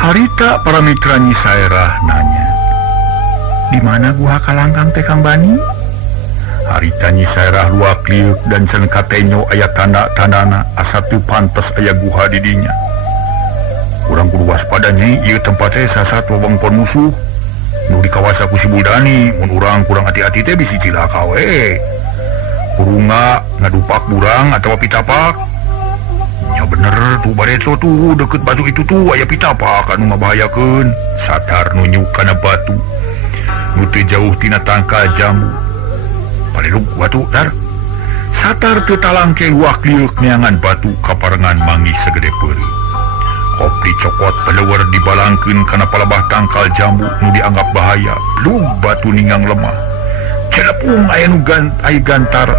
Harita para mitra Nyi Saerah nanya, "Di mana gua Kalangkang teh Kang Bani?" Harita Nyi Saerah luak liuk dan sen katenyo aya tanda-tandana asa teu pantes aya guha di dinya. Urang kudu waspada Nyai, ieu tempat teh sasat wewengkon musuh. Nu dikawasa ku si Buldani, mun urang kurang hati-hati teh bisi cilaka we. Kurunga ngadupak burang atawa pitapak. Ya bener tuh bareto tuh deket batu itu tuh aya pitapak anu ngabahayakeun. Satar nunjuk kana batu nu teu jauh tina tangka jambu. Palelug batu dar. Satar teu talangke luak liuk neangan batu kaparengan manggih segede peureuh. Kopri cokot peleuweur dibalangkeun kana palebah tangkal jambu nu dianggap bahaya. Lug batu ningang lemah. Celepung aya nu gantar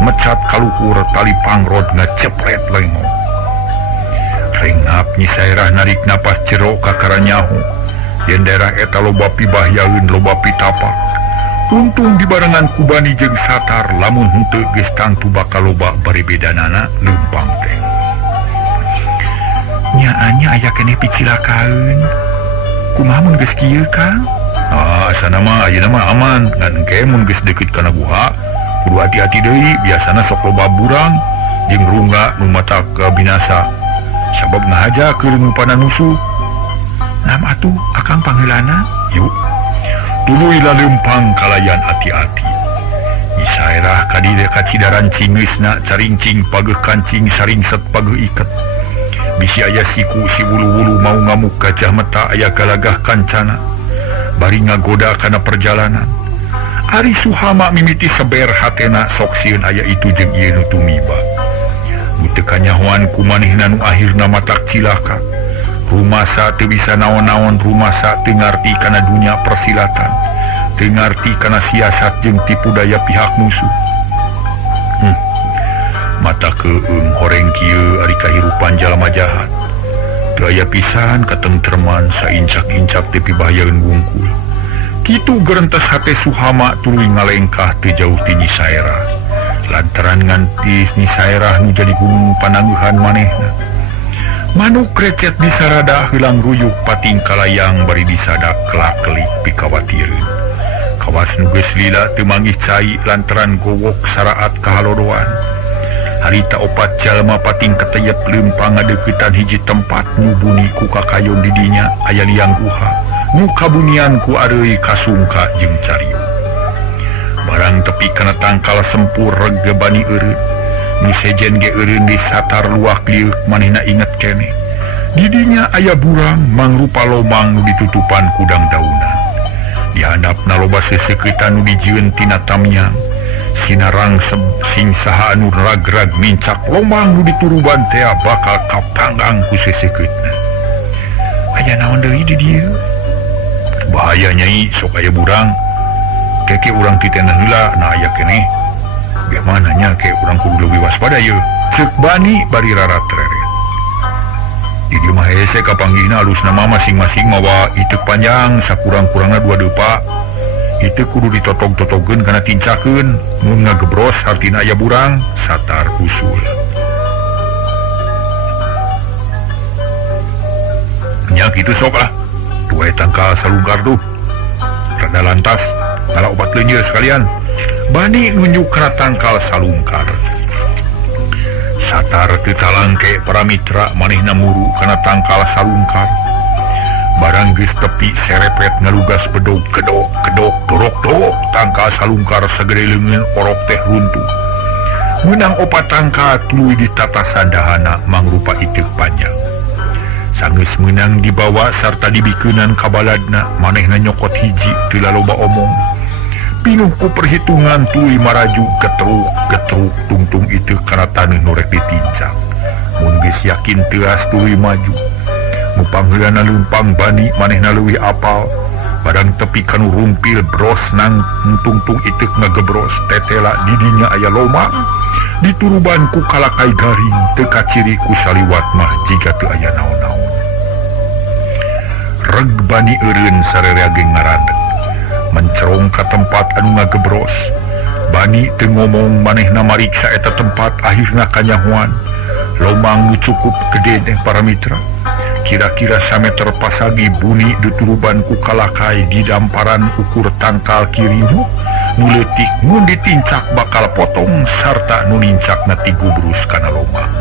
mecat kaluhur tali pangrod ngacepret lengo. Rengap Nyi Saerah narik napas jero ka karanyaho. Yen daerah eta loba pibahyaeun loba pitapak. Untung dibarengan ku Bani jeung Satar, lamun henteu geus tangtu bakal loba barebedanana leumpang teh. Nyaanya aya keneh picilakaeun. Kumaha mun geus kieu Kang? Asana mah ayeuna mah aman, ngan engke mun geus deukeut kana guha kudu hati-hati deui, biasana sok loba burang jeung rungga nu matak binasa sabab ngahaja keureupan musuh. Nam atuh akang pangheulana? Yuk. Tuluy laleumpang kalayan hati-hati. Nyi Saerah kadide kacidaran cingeusna caringcing pageuh kancing saringset pageuh iket. Bisi aya siku si wulu-wulu mau ngamuk gajah mata aya galagah kancana. Bari ngagoda kana perjalanan. Ari Suhama mimiti seber hatena sok sieun aya itu jeung ieu nu tumiba. Nu teu kanyahoan ku manehna nu akhirna matak cilaka. Rumasa teu bisa naon-naon, rumasa teu ngarti kana dunya persilatan, teu ngarti kana siasat jeung tipu daya pihak musuh. Mata keung horeng kieu ari kahirupan jalma jahat. Teu aya pisan katentreman saincak-incak teu pibahayaeun wungkul. Kitu gerentes hate Suhama tuluy ngalengkah teu jauh ti Nyi Saerah. Lantaran ngantis Nyi Saerah nu jadi gunung panangguhan manehna. Manuk krecet disarada hilang ruyuk pating kalayang bari disadak kelak-kelik pikawatireun. Kawas nu geus lila teu manggih cai lantaran gowok saraat kahaloroan. Harita opat jalma pating keteyep leumpang ngadeuketan hiji tempat nu buni ku kakayon di dinya aya liang guha nu kabunian ku areuy kasungka jeung cariu. Barang tepi kana tangkal sempur rege Bani eureun nu sejen ge eureun di Satar luak liuk manehna inget keneh. Di dinya aya burang mangrupa lomang nu ditutupan kudang daunan. Di handapna loba seseukeut nu dijieun tina tamyang. Sinarang sing saha anu rag-rag mincak lomang nu dituruban teh bakal kapanggang ku seseukeutna. Aya naon deui di dieu? Bahaya Nyai, sok aya burang. Keke urang titena heula na aya keneh. Bagaimana nya ke urang kudu leuwih waspada ye. Ceuk Bani bari raratreret. Di dieu mah hese kapanggihna alusna mah masing-masing mawa itek panjang sakurang-kurangna 2 deupa. Itu kudu ditotog-totogeun kana tincakeun, mun ngagebros hartina aya burang, Satar usul. Nya kitu sok lah. Dua tangkal salungkar tuh. Rada lantas, ngala obat leunyeur sekalian. Bani nunjuk kana tangkal salungkar. Satar teu talangke para mitra manehna muru kana tangkal salungkar. Barang geus tepi serepet ngalugas bedog kedok dorok tangka salungkar segede leungeun orok teh runtuh. Meunang opat tangka tuluy ditata sandahana mangrupa itek panjang. Sanggeus meunang dibawa sarta dibikeunan ka baladna manehna nyokot hiji teu laloba omong. Pinuh ku perhitungan tuluy maraju getruk tungtung itek kana taneuh nu rek ditincak. Mun geus yakin teuas tuluy maju. Mupangheulana leumpang Bani manehna leuwih apal. Barang tepi kanu rumpil bros nang tungtung itek ngagebros tetela di dinya aya lomang. Dituruban ku kalakai garing teu kaciri ku saliwat mah jiga teu aya naon-naon. Reg Bani eureun sarerea geng ngaradeg. Mencerong ka tempat anu ngagebros. Bani teu ngomong manehna mariksa eta tempat akhirna kanyahoan. Lomang nu cukup gede deh para mitra. kira-kira sameter pasagi buni duturuban ku kalakai di damparan ukur tangkal kirimu nu leutik mun ditincak bakal potong sarta nu nincak na ti gubrus kana lomang.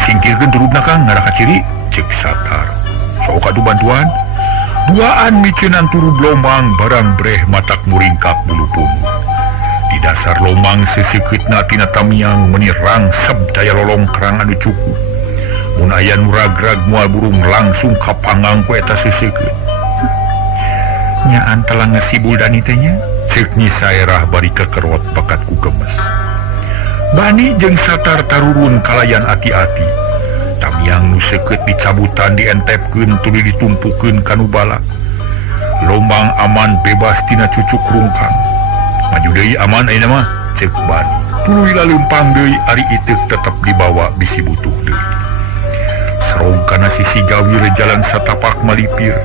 Singkirkeun turutna Kang ngaraka ciri cek Satar. Sok atuh bantuan. Duaan miceunan turub lomang barang breh matak muringkak bulu punuk. Di dasar lomang sesikeutna tina tamiang menirang sabdaya lolongkrang anu cukup. Mun aya nu ragrag moal burung langsung kapanggang ku eta sesikeut. Nyaan telah ngesibul dani teh nya, ceuk Nyi Saerah bari kekerot bakat ku gemes. Bani jeung Satar tarurun kalayan ati-ati. Tamiang nu seukeut dicabutan dientepkeun tuluy ditumpukeun kanu bala. Lombang aman bebas tina cucuk rungkang. Maju deui aman ayeuna mah ceuk Bani. Tuluy laleumpang deui ari iteuh tetep dibawa bisi butuh deui. Serong kana sisi gawir jalan satapak malipir.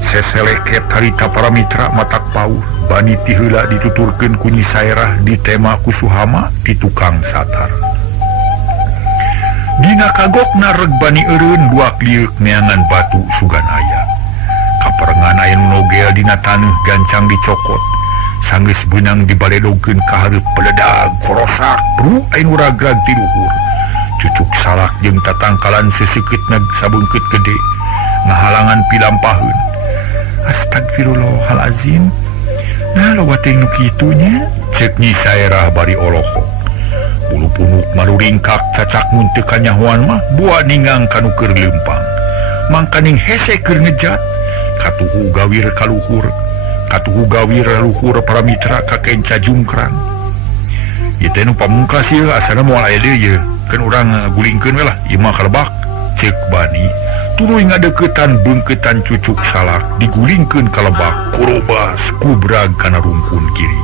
Seseleket harita para mitra matak paur. Bani ti heula dituturkeun ku Nyi Saerah di tema ku Suhama di tukang Satar. Dina kagokna reg Bani eureun duak liuk neangan batu sugan aya. Kaperengan aya nu nogel dina taneuh gancang dicokot. Sanggeus beunang dibaledogkeun ka hareup peledag korosak bru aya nu ragrag ti luhur. Cucuk salak jeung tatangkalan sesikeutna sabeungkeut gede ngahalangan pilampaheun. Astagfirullahalazim. Nah loba teh nu kitu nya ceuk Nyi Saerah bari olohok. Bulu punuk maruringkak cacak mun teu kanyahoan mah buah ningang kanu keur leumpang. Mangkaning hese keur ngejat katuhu gawir kaluhur. Katuhu gawir luhur para mitra ka kenca jungkrang. Ieu teh nu pamungkas ieu asana moal aya deui ieu. Keun urang gulingkeun we lah ieu mah kalebak ceuk Bani. Tuluy ngadeuketan beungkeutan cucuk salak digulingkeun ka lebak kurobas kubrag kana rungkun kiri.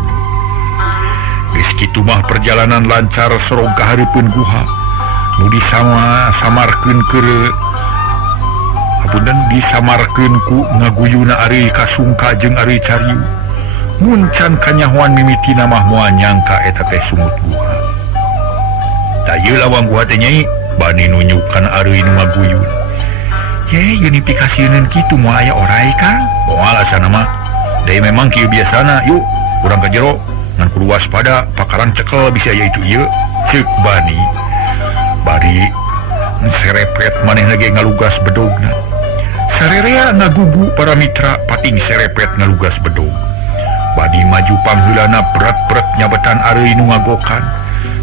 Geus kitu mah perjalanan lancar serong ka hareupeun guha. Nu disamarkeun keur apunten disamarkeun ku ngaguyuna ari kasungka jeung ari cariu. Mun can kanyahoan mimitina mah moal nyangka eta teh sungut guha. Da ieu lawang guha teh nyai Bani nunjuk kana ari nu ngaguyun. Ye, unifikasieun kitu moal aya orai Kang. Moal asana mah. Da memang kieu biasana. Yuk, urang ka jero. Ngan kudu waspada pakaran cekel bisa aya itu ieu ceuk Bani. Bari serepet manehna ge ngalugas bedogna. Sarerea ngagugu para mitra pating serepet ngalugas bedog. Bani maju pangheulana berat-berat nyabetan areuy nu ngagokan.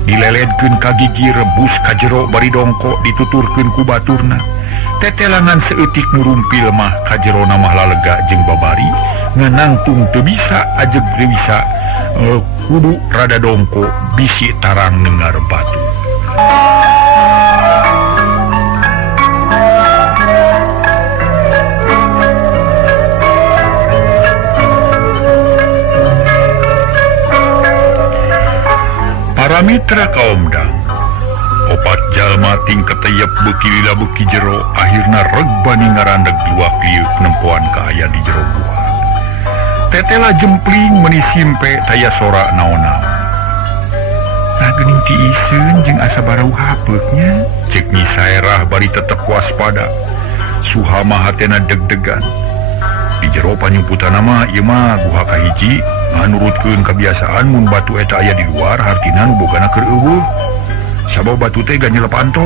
Dileledkeun ka gigi rebus ka jero bari dongko dituturkeun ku baturna. Tetelangan seeutik nurumpil mah ka jerona mah lalega jeung babari ngeunangtung teu bisa ajeg teu bisa kudu rada dongko bisi tarang nengar batu. Para mitra kaomdang opat jalma tingkat teyep beuki lila beuki jero akhirna reg Bani ngarandeg luak liuk nempoan ka aya di jero gua. Tetela jempling meuni simpe taya sora naon-naon. Geuning ti iseun jeung asa barau hapeuknya ceuk Nyi Saerah bari tetep waspada. Suhama hatena deg-degan. Di jero panyumputana mah ieu mah guha kahiji nganurutkeun kebiasaan mun batu eta aya di luar hartina nu bogana keur eueuh. Sabab batu teh ganjel panto.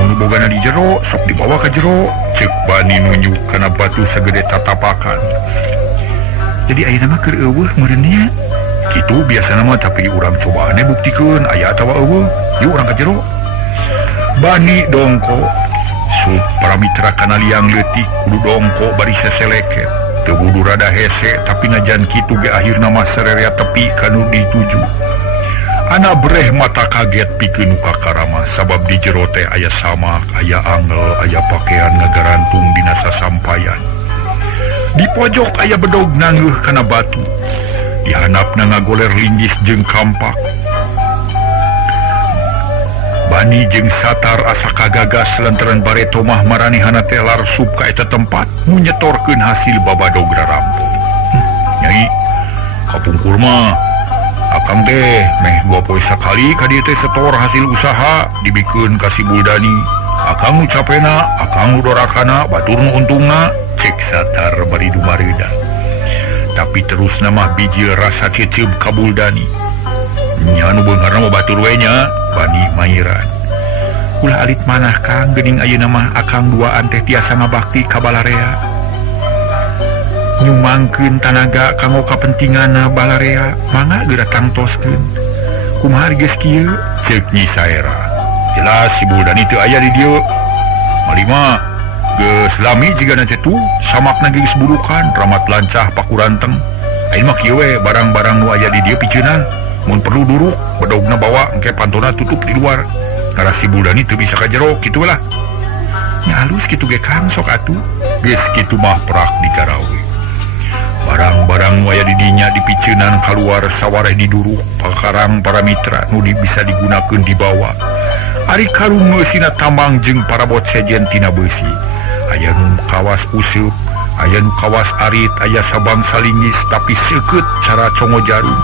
Mun bogana di jero sok dibawa ka jero ceuk Bani nunjuk kana batu sagede tatapakan. Jadi ayeuna mah keur eueuh meureun nya. Kitu biasana mah tapi urang cobaane buktikeun aya atawa eueuh. Yuk urang ka jero. Bani dongko sup para mitra kana liang leutik kudu dongko bari seseleket. Teu kudu rada hese tapi najan kitu ge akhirna mah sarerea tepi kanu dituju. Ana breh mata kaget pikeun nu kakarama sabab di jero teh aya samak, aya angel, aya pakaian ngagarantung dina sasampayan. Di pojok aya bedog nangeuh kana batu. Di handapna ngagoler linggis jeung kampak. Bani jeung Satar asa kagagas lantaran bareto mah maranehana teh larsub ka eta tempat nu nyetorkeun hasil babadog rarampung. Nyai, kapungkur mah Akang teh meh 2 poe sakali ka dieu teh setor hasil usaha dibikeun ka si Buldani. Akang nu capena, akang nu dorakana, batur nu untungna, cek Satar bari dumareuda. Tapi terus nama biji rasa cecep ka Buldani. Nya nu beungarna mah batur we nya, bani mairan. Ulah alit manah Kang geuning ayeuna mah akang duaan teh tiasa ngabakti ka balarea. Nyumangkeun tanaga kanggo kapentinganna balarea, mangga geura tangtoskeun. Kumaha geus kieu? Ceuk Nyi Saera. Jelas si Buldani teu aya di dieu. Malima geus lami jigana teh tu, samakna geus burukan, ramat lancah pakuranteng. Ayeuna mah kieu we barang-barang nu aya di dieu piceunan. Mun perlu duruk, bedogna bawa engke pantona tutup di luar. Karena si Buldani teu bisa ka jero kitu lah. Nya halus kitu ge Kang sok atuh. Geus kitu mah prak digarawe. Barang-barang nu aya di dinya dipiceunan kaluar sawareh diduruk pakarang para mitra nu bisa digunakeun dibawa. Ari karungeusina tambang jeung parabot sejen tina beusi. Aya nu kawas useup, aya nu kawas arit, aya sabang salinggis tapi seukeut cara congo jarum.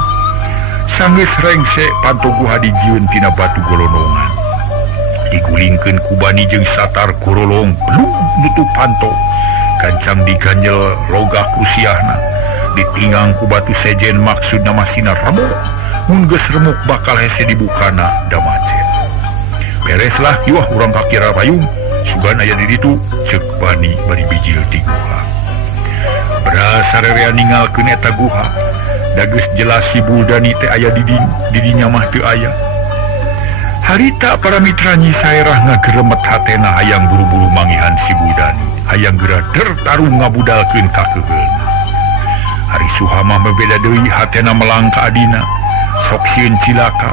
Sanggeus rengse pantoguha dijieun tina batu golonongan. Digulingkeun ku Bani jeung Satar gorolong belum nutup panto. Gancang diganjel logah krusiahna. Ditinggang ku batu sejen maksudna masina remuk. Mun geus remuk bakal hese dibukana da macet. Bereslah yuah urang kakira payung. Sugan aya di ditu ceuk Bani bari bijil ti guha. Beras sarerea ningalkeun eta guha. Da geus jelas si Buldani teh aya di dinya mah teu aya. Harita para mitra Nyi Saerah ngageremet hatena hayang buru-buru mangihan si Buldani. Hayang geura tarung ngabudalkeun ka keuheulna. Ari Suhama mebeda deui hatena melang ka adina. Sok sieun cilaka.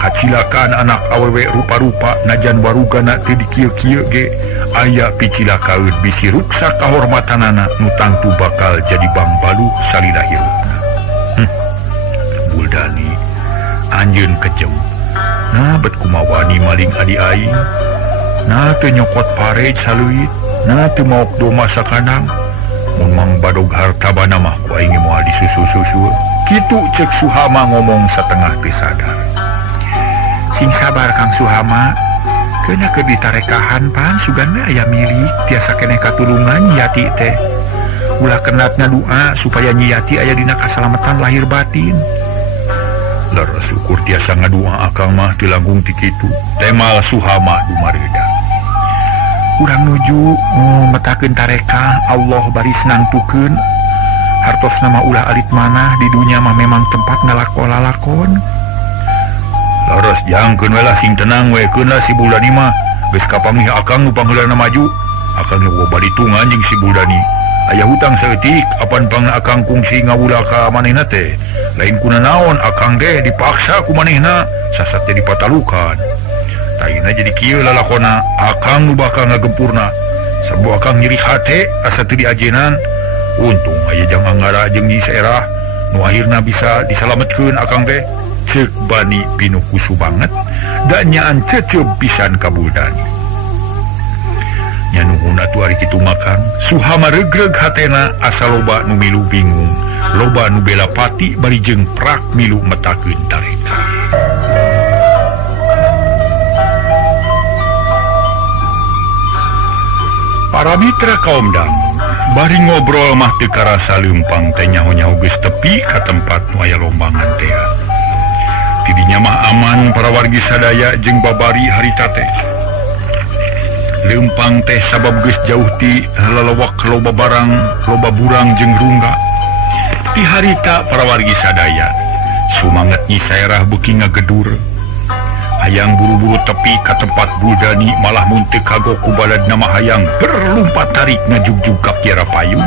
Kacilakaan anak awewe rupa-rupa najan warugana teu dikieu-kieu ge aya picilakaeun bisi ruksak kahormatanana nu tangtu bakal jadi bangbalu salila hirupna. Buldani anjeun kejem. Nah bet kumawani maling adi aing. Nah teu nyokot parej saleuit. Nah teu maok doma sakandang. Mun mang badog hartabana mah ku aing moal disusul-susul. Kitu ceuk Suhama ngomong satengah teu sadar. Sing sabar Kang Suhama. Keuna keur ditarekahan pan sugan we aya milik tiasa keneh katulungan Yati teh. Ulah kenatna doa supaya Nyi Yati aya dina kasalametan lahir batin. Leres syukur tiasa ngadua akang mah teu langkung ti kitu. Temal Suhama dumareuda. Urang nuju metakeun tarekah Allah bari nangtukeun. Hartosna mah ulah alit manah di dunya mah memang tempat ngalakon. Leres jangkeun we lah sing tenang we keun lah si Buldani mah. Geus kapanggih akang nu pangheulana maju. Akang ge bari tungan jeung si Buldani. Aya hutang saeutik apan pang akang kungsi ngawula ka manehna teh. Lain kuna naon akang teh dipaksa ku manehna sasat teh dipatalukan. Taina jadi kieu lalakonna akang nu bakal ngagempurna. Sabu akang nyeri hate asa teu diajenan. Untung aya Jang Anggara jeung Nyi Saerah nu akhirna bisa disalametkeun akang teh. Ceuk Bani pinuh kusu banget da nyaan cecep pisan ka Buldani. Nya nuhun atuh ari kitu makan Suhama regreg hatena asa loba nu milu bingung, loba nu bela pati bari jeung prak milu metakeun tarekah. Para mitra kaum dangu bari ngobrol mah teu karasa leumpang teh nyaho-nyaho geus tepi ka tempat nu aya lombangan teh. Tidinya mah aman para wargi sadaya jeung babari harita teh. Leumpang teh sabab geus jauh ti lalawak loba barang, loba burang jeung rungga. Ti harita para wargi sadaya sumanget Nyi Saerah beuki ngagedur. Hayang buru-buru tepi ka tempat Buldani malah mun teu kagok ku baladna mah hayang berlumpat tarik ngajugjug ka kiara payung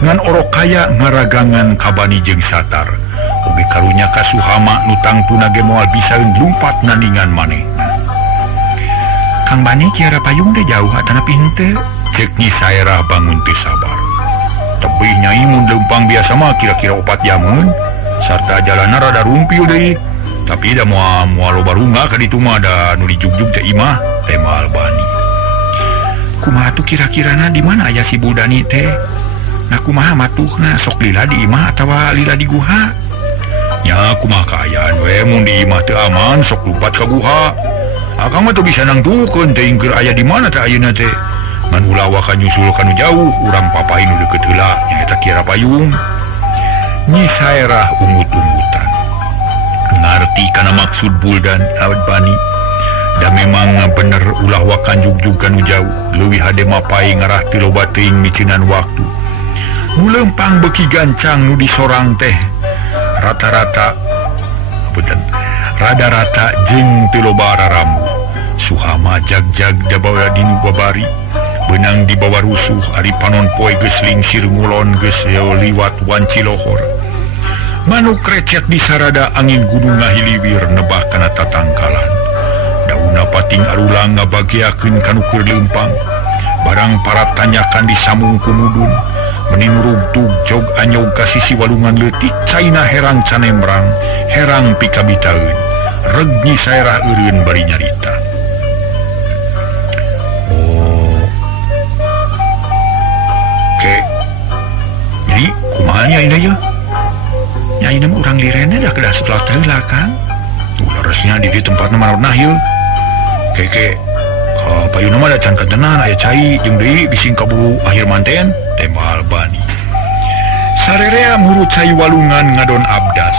ngan orokaya ngaragangan ka Bani jeung Satar. Oge karunya ka Suhama nu tangtuna ge moal bisa lumpat nandingan manehna. Kang Bani kiara payung teh jauh atanapi henteu? Ceuk Nyi Saerah bangun teu sabar. Tebih nyai mun leumpang biasa mah kira-kira 4 jamun sarta jalanna rada rumpiu deui. Tapi da moal loba runga ka ditu mah da nu dijugjug teh imah temal Bani. Kumaha tuh kira-kirana di mana aya si Buldani teh? Nah kumaha matuhna sok lila di imah atawa lila di guha? nya kumaha kaayaan we mun di imah teu aman sok lupat ka guha. Akang mah teu bisa nangtukeun teuing keur aya di mana teh ayeuna teh. Ngan ulah waka nyusul kanu jauh urang papahin nu deukeut heula nyaeta Kira Payung. Nyi Saerah ungut-ungutan. Ngarti kana maksud Buldan awet bani. Da memang bener ulah wakan jugjug kanu jauh leuwih hade mapai ngarah ti loba teuing miceungan waktu. Nu leumpang beuki gancang nu disorang teh rata-rata rada-rata jeung teu loba rarambu. Suhama jag-jag da bawa dinu babari beunang di bawah rusuh ari panon poe geus lingsir ngulon geus liwat wanci lohor. Manuk recet di sarada angin gunung ngahiliwir nebah kana tatangkalan. Dauna pating arulang ngabagiakeun kanu keur leumpang. Barang parat tanyakan di samung kumudun. Meninurug jog anyog ka sisi walungan leutik caina herang canemrang, herang pikabitaeun. Reg Nyi Saerah eureun bari nyarita. Oh. Ke. Jadi kumaha nya ini ya? Nya ini urang lirene dah kedah setelah heula Kang. Leresnya di tempatna manarna ieu. Keke payuna mah da can kadenan aya cai jeung deui bising kaburu akhir manten tembal bani. Sarerea muru cai walungan ngadon abdas.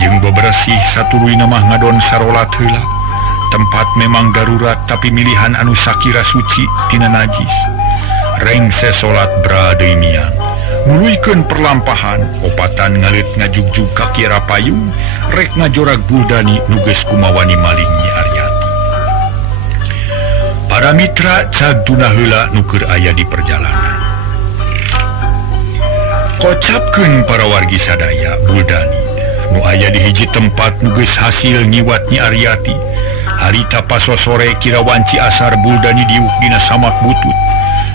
Jeung bebersih satuluina mah ngadon sarolat heula. Tempat memang darurat tapi milihan anu sakira suci tina najis. Rengse salat bra deui miang. Nuluykeun perlampahan opatan ngalit ngajugjug ka Kira Payung rek ngajorag Buldani nu geus kumawani maling Nyi Aryati. Para mitra cag tuna heula nu keur aya di perjalanan. Kocapkeun para wargi sadaya Buldani nu aya di hiji tempat nu geus hasil nyiwat Nyi Aryati. Harita pasosore kira wanci asar Buldani diuk dina samak butut.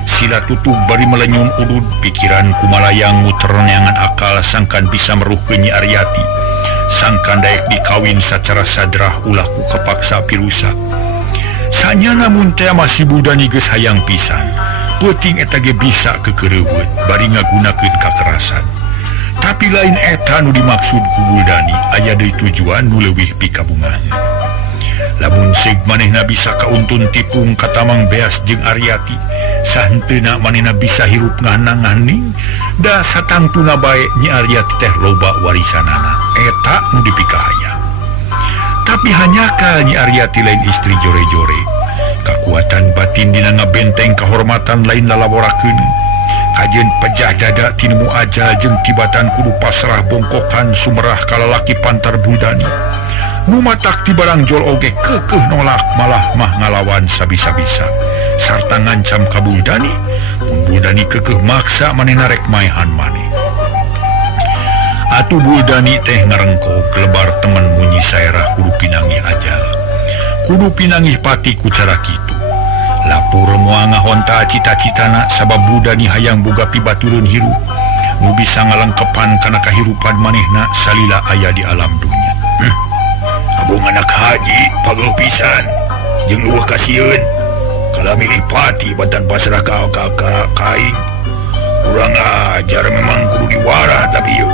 Sila tutug bari melenyum udud pikiran kumalayang muter neangan akal sangkan bisa meruhkeun Nyi Aryati. Sangkan daek dikawin sacara sadrah ulah ku kepaksa pirusa. Sanya namun teh masih Buldani geus hayang pisan. Peuting eta ge bisa kekereuweut bari ngagunakeun kakerasan. Tapi lain eta nu dimaksud ku Buldani aya deui tujuan nu leuwih pikabungaheun. Lamun sig manehna bisa kauntun tipung katamang beas jeung Aryati, sahenteuna manehna bisa hirup ngahanang-ngahaning, da satangtuna bae Nyi Aryati teh loba warisanana. Eta nu dipikahaya. Tapi hanyakah Nyi Aryati lain istri jore-jore. Kakuatan batin dina ngabenteng kehormatan lain lalaborakeun. Kajeun pejah dada tinemu aja jeung tibatan kudu pasrah bongkokan sumerah ka lalaki pantar Buldani. Nu matak ti barang jol oge keukeuh nolak malah mah ngalawan sabisa-bisa. Sarta ngancam ka Buldani, mun Buldani keukeuh maksa manehna rek maehan maneh. Atuh Buldani teh ngarengko kelebar temen Nyi Saerah kudu pinangih ajal. Kudu pinangih pati ku cara kitu. Lapur moal ngahonta cita-citana sabab Buldani hayang boga pibatureun hirup nu bisa ngalengkepan kana kahirupan manehna salila aya di alam dunya. Abung anak haji pageuh pisan jeung eueuh kasieun kala milih pati batan pasrah ka kaing. Urang ajar memang kudu diwarah tapi ieu.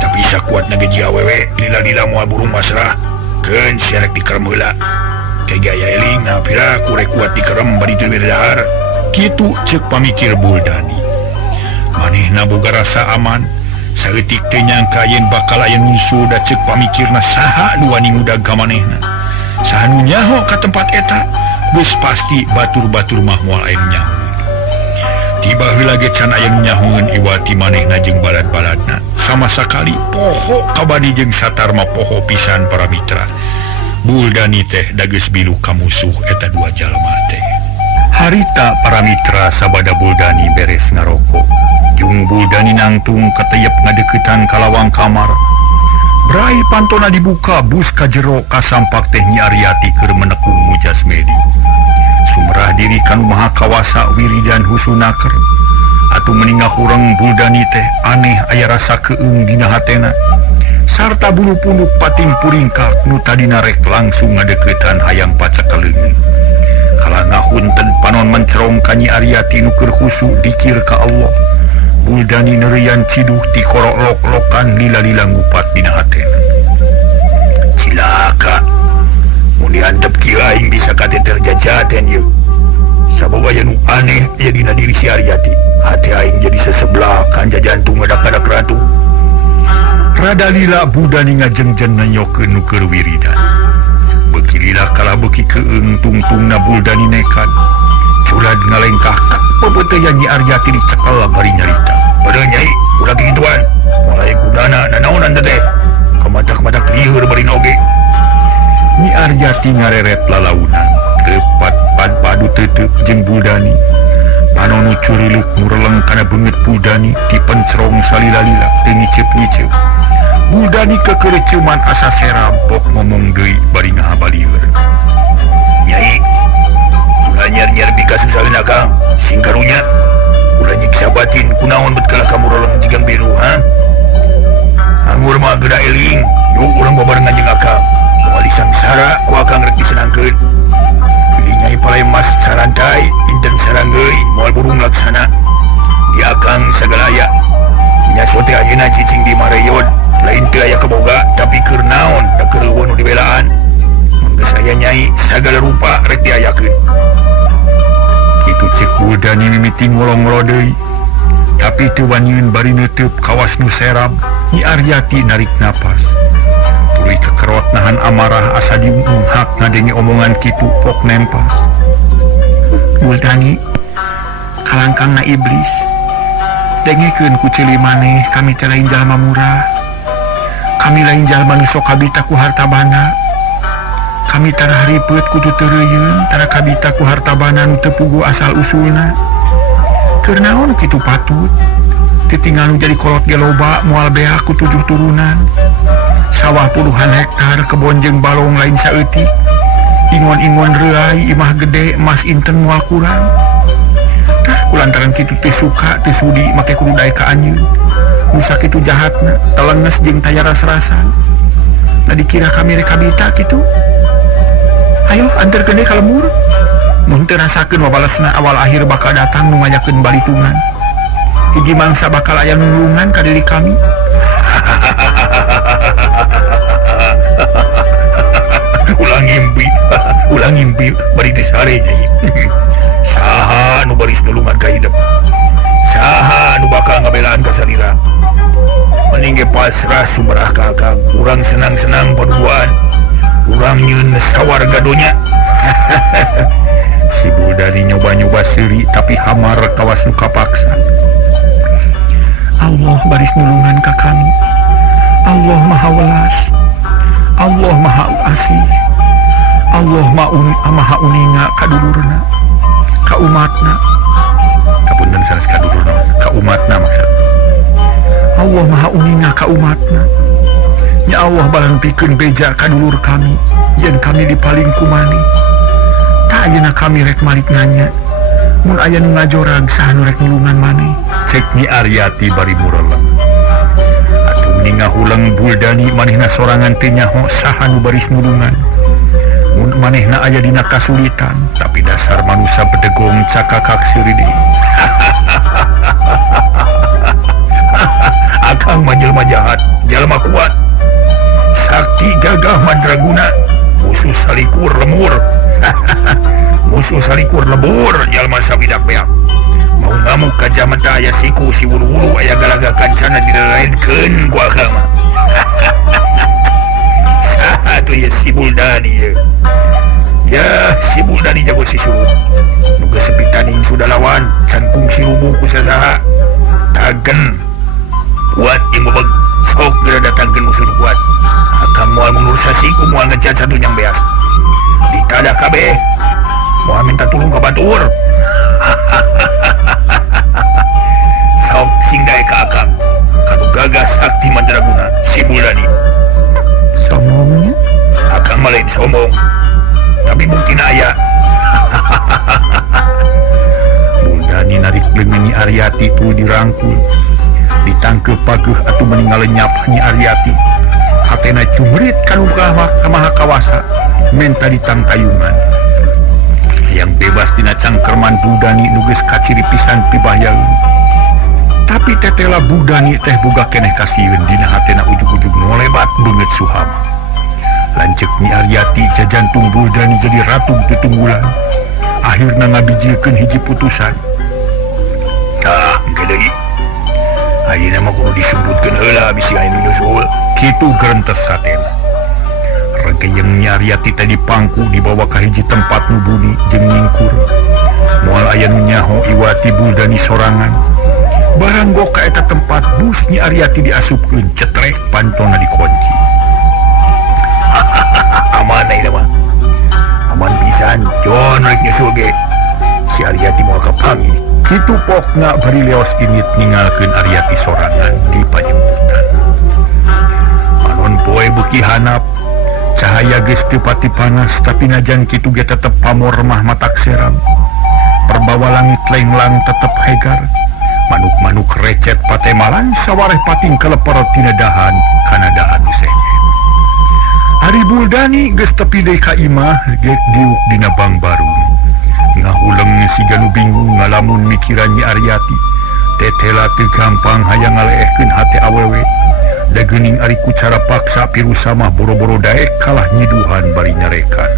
Tapi sakuat nage awewe lila-lila moal burung masrah keun serek dikerem heula. Kay gaya eling pira kurek kuat dikerem bari teu dahar. Kitu ceuk pamikir Buldani. Manehna boga rasa aman. Saeutik teu nyangka yen bakal aya nunsu da ceuk pamikirna saha nu wani ngudag ka manehna. Saha nu nyaho ka tempat eta geus pasti batur-batur mah moal aya nu nyaho. Tiba heula ge can aya nu nyahoeun iwati manehna jeung balad-baladna. Sama sakali poho kabadi jeung satar mah poho pisan para mitra. Buldani teh da geus bilu ka musuh eta dua jalma teh. Harita para mitra sabada Buldani beres ngaroko. Jung Buldani nangtung katayep ngadeuketan ka lawang kamar. Brai pantona dibuka bus ka jero kasampak teh Nyi Aryati keur menekung mujasmedi. Sumerah diri kanu maha kawasa wiridan husunaker. Atuh meninggal hurang Buldani teh aneh aya rasa keung dina hatena. Sarta bulu punduk pating puringkak nu tadina rek langsung ngadeuketan hayang pacakeleungeun. Kala ngahunten panon mencerong ka Nyi Aryati nu keur husu dikir ka Allah. Buldani nerian ciduh ti korok lok-lokan lila-lila ngupat dina hatena. Cilaka, mun diantep kieu aing bisa kate terjajaten ye. Sabab aya nu aneh aya dina diri si Aryati. Hati aing jadi sesebelah kanja jantung ngadak-ngadak ratu. Rada lila Buldani ngajengjen nanyokeun nu keur wiridan. Beuki lila kalah beuki keung tungtungna Buldani nekat. Culad ngalengkah kak pebeuteyan Nyi Aryati dicekel bari nyarita. Beureun Nyai, ulah kituan. Mulai kudana nanaonan teh. Kamatak-matak lieur bari oge. Nyi Aryati ngareret lalaunan, tepat padu teuteuk jeung Buldani. Panonu curiluk mureleng kana beungeut Buldani ti pencerong salila-lila teu ngiceup-ngiceup. Buldani kekereuceuman asa serabok ngomong deui bari ngahabalieur. Nyai, ulah nyar-nyar bika susaheun akang, sing karunya ulah nyiksa batin kunaon bet kalah kamu rolong jigang biru, ha? Anggur mah geda eling, yuk urang babarengan jeung akang. Moal sangsara ku akang rek disenangkeun. Pilih Nyai palai mas sarantai, inten saranggeui moal burung laksana. Di akang sagalaya. Nya sote ayeuna cicing di mareyon, lain teu aya kaboga tapi keur naon da keur eueuh nu dibelaan. Mun geus aya Nyai sagala rupa rek diayakeun. Kitu cek Buldani mimiti ngolong-ngolo deui. Tapi teu waniun bari neuteub kawas nu serab. Nyi Aryati narik napas. Tuluy kekerot nahan amarah asa dimunghak ngadenge omongan kitu pok nempas. Buldani, kalangkangna iblis. Dengekeun ku ceuli maneh, kami teh lain jalma murah. Kami lain jalma nu sok kabita ku hartabana. Kami tara haripeut kudu teureuyeun tara kabita ku hartabana nu teu puguh asal usulna. Keur naon kitu patut? Titinggal nu jadi kolot ge loba moal beak ku 7 turunan. Sawah puluhan hektar kebon jeung balong lain saeutik. Ingon-ingon reuai imah gede emas inten moal kurang. Tah kulantaran kitu teh suka teu sudi make kudu daek ka anjeun. Nu sakitu jahatna, telenges jeung taya ras-rasan. Na dikira kami rek kabita kitu. Ayo anterkeun deui ka lembur. Mun teu rasakeun wabalesna awal akhir bakal datang nu ngajakeun balitungan. Hiji mangsa bakal aya nulungan ka diri kami. ulang ngimpi bari teh sare Nyai. Saha nu baris nulungan ka hidup? Saha nu bakal ngabelaan ka salira? Mending ge pasrah sumberah ka akang. Urang senang-senang paduaan. Urang nyieun sawarga donya. Si Buldani nyoba-nyoba seuri tapi hamar kawas nu kapaksa. Allah baris nulungan ka kami. Allah maha welas. Allah maha asih. Allah maha uninga ka dulurna, ka umatna. Kapunten sanes ka dulurna, ka umatna maksud. Allah maha uninga ka umatna. Ya Allah balang pikeun beja ka dulur kami, yen kami dipaling ku maneh. Ta ayeuna kami rek malik nanya, mun aya nu ngajorag saha nu rek nulungan maneh. Cek Nyi Aryati bari mureleng. Atuh mending ngahuleng Buldani manehna sorangan teu nyaho saha nu baris nulungan. Mun manehna aya dina kasulitan, tapi dasar manusia bedegong cakakak seuri deui. Akang mah jelema jahat, jelema kuat. Sakti gagah madraguna, musuh salikur lemur. Musuh salikur lebur jalma sabidak beak. Mau ngamuk ka jamata aya siku si wulu-wulu aya galaga kancana dilalainkeun ku akang mah. Saha atuh ya si Buldani ya. Ya si Buldani jago si suruh. Nu geus sepi tanding sudah lawan can kungsi rubuh ku sasaha. Tagen kuat ieu mah sok geura datangkeun musuh kuat. Akang moal mundur sasiku moal ngecat satu yang beas. Ditada kabeh. Moal minta tulung ka batur. Sok sing dae ka akang. Kanu gagah sakti mandraguna si Buldani. Sombongnya? Akang mah lain sombong. Tapi buktina aya. Buldani narik leungeun Nyi Aryati tu dirangkul. Ditangkeup paguh atuh meningal lenyap Nyi Aryati. Hatena cumrit kanu maha kawasa menta ditangtayungan. Yang bebas dina cangkerman Buldani nu geus kaciri pisan pibayaeun. Tapi tetela Budani teh boga keneh kasieun dina hatena ujug-ujug nolebat beungeut Suhama. Lanceuk Nyi Aryati jajantung Budani jadi ratu tutunggulan. Akhirna ngabijiekeun hiji putusan. Tah, engke deui. Ayeuna mah kudu disumputkeun heula bisi anu nyusul. Kitu geurentes satena. Regeyeng Nyi Aryati teh dipangku dibawa ka hiji tempat nu buni jeung nyingkur. Moal aya nu nyaho Iwati Budani sorangan. Barang go ka eta tempat bus Nyi Aryati diasupkeun cetrek pantona dikunci. Aman ieu mah. Aman pisan, jon rek nyusul ge. Si Aryati moal kapangi. Kitu pokna bari leos init ninggalkeun Aryati sorangan di panyemputan. Anon poe beuki hanap, cahaya geus teu pati panas tapi najan kitu ge tetep pamor mah matak seram. Perbawa langit lenglang tetep hegar. Manuk-manuk recet patemalan sawareh pating keleper tina dahan kana dahan senge. Ari Budani geus tepi deui ka imah gek diuk dina bang baru. Ngahuleng siga nu bingung ngalamun mikiran Nyi Aryati. Tetela teu gampang hayang ngaleehkeun hate awewe. Da geuning ari ku cara paksa pirusa mah boro-boro daek kalah nyiduhan bari nyarekan.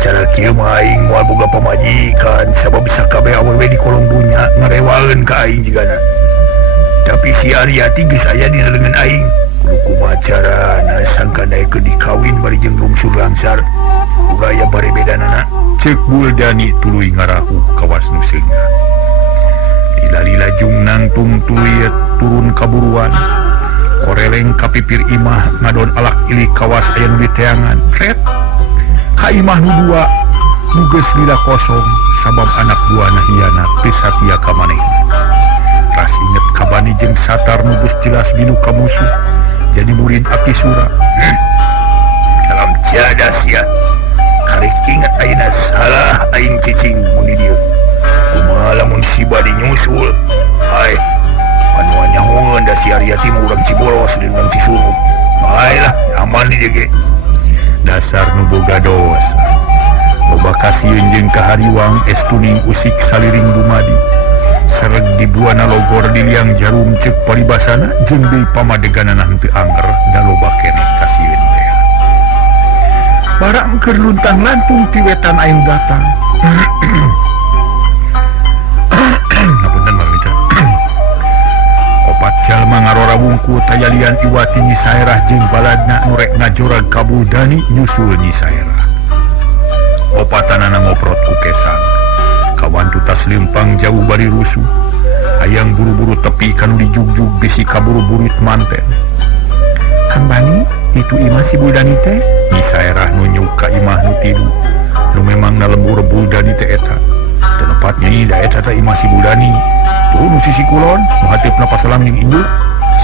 Cara kieu mah aing moal boga pamajikan sabab bisa kabeh awewe di kolong bunya ngarewaeun ka aing jigana. Tapi si Aryati geus aya dina leungeun aing. Kudu kumaha carana sangka daekeun dikawin bari jeung lungsur langsar. Uga aya bari bedanana. Ceuk Budani tuluy ngarahuh kawas nu seunga. Lila-lila jung nangtung tuluy turun kaburuan. Koreleng ka pipir imah ngadon alak ilik kawas aya nu diteangan. Fret ka imah nu dua nu geus lila kosong sabab anak buahna hianat teu satia ka manehna. Ras inget ka bani jeung satar nu geus jelas binu ka musuh jadi murid Aki Sura. Dalam tiada sia karek inget ayeuna salah aing cicing mun di dieu. Kumaha lamun si badi nyusul. Hai anu nyahoeun da si Aryati mah urang Cibolos jeung urang Cisurup. Baiklah aman di dieu ge. Dasar nu boga dosa. Loba kasieun jeung kahariwang estuning usik saliring dumadi. Sareng di buana logor di liang jarum ceuk paribasana jeung deui pamadeganana henteu anger da loba keneh kasieun teh. Barang keur luntang lantung ti wetan aing datang. Ngapunten Mang Mitra. Opat jalma ngarora wungku tayalian Iwati Nyi Saerah jeung baladna nu rek ngajorag ka Budani nyusul Nyi Saerah. Opatanana ngoprot ku kesang. Kawan tutas lempang jauh bari rusuh. Hayang buru-buru tepi kanu dijugjug bisi kaburu-burit manten. Kang Bani, itu imah si Budani teh? Nyi Saerah nunjuk ka imah nu tilu. Nu memang na lembur Budani teh eta. Tempatnya ini da eta teh imah si Budani. Tuh nu sisi kulon, nu hatipna pasalam jeung induk,